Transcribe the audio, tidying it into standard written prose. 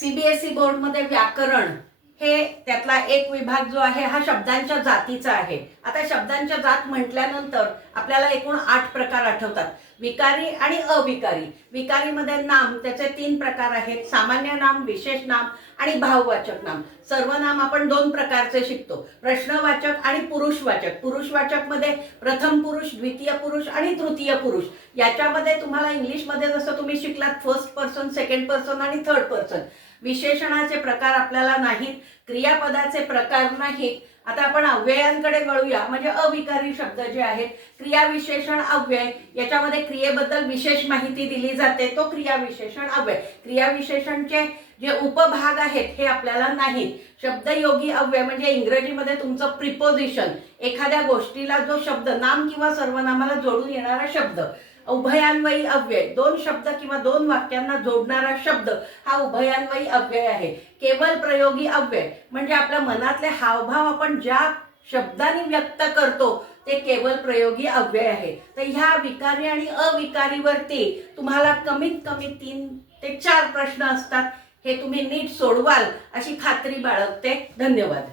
CBSE बोर्डमध्ये व्याकरण हे त्यातला एक विभाग जो आहे हा शब्दांच्या जातीचा आहे। आता शब्दांच्या जात म्हटल्यानंतर आपल्याला एकूण 8 प्रकार आठवतात, विकारी आणि अविकारी। विकारीमध्ये नाम, त्याचे 3 प्रकार आहेत, सामान्य नाम, विशेष नाम आणि भाववाचक नाम। सर्वनाम आपण 2 प्रकारचे शिकतो, प्रश्नवाचक आणि पुरुषवाचक। पुरुषवाचक मध्ये प्रथम पुरुष, द्वितीय पुरुष आणि तृतीय पुरुष। याच्यामध्ये तुम्हाला इंग्लिशमध्ये जसं तुम्ही शिकलात फर्स्ट पर्सन, सेकंड पर्सन आणि थर्ड पर्सन। विशेषणाचे प्रकार आपल्याला नाहीत, क्रियापदाचे प्रकार नाहीत। आता आपण अव्ययांकडे वळूया, म्हणजे अविकारी शब्द जे आहेत, क्रिया विशेषण अव्यय, याच्यामध्ये क्रियेबद्दल विशेष माहिती दिली जाते, तो क्रिया विशेषण अव्यय। क्रिया विशेषणचे जे उपभाग आहेत हे आपल्याला नाहीत। शब्दयोगी अव्यय म्हणजे इंग्रजीमध्ये तुमचं प्रिपोजिशन, एखाद्या गोष्टीला जो शब्द नाम किंवा सर्वनामाला जोडून येणारा शब्द। उभयान्वयी अव्यय, 2 शब्द किंवा 2 वाक्यांना जोडणारा शब्द हा उभयान्वयी अव्यय आहे। केवल प्रयोगी अव्यय म्हणजे आपल्या मनातले हावभाव आपण ज्या शब्दांनी व्यक्त करतो ते केवल प्रयोगी अव्यय आहे। तर ह्या विकारी आणि अविकारीवरती तुम्हाला कमीत कमी 3 ते 4 प्रश्न असतात, हे तुम्ही नीट सोडवाल अशी खात्री बाळगते। धन्यवाद।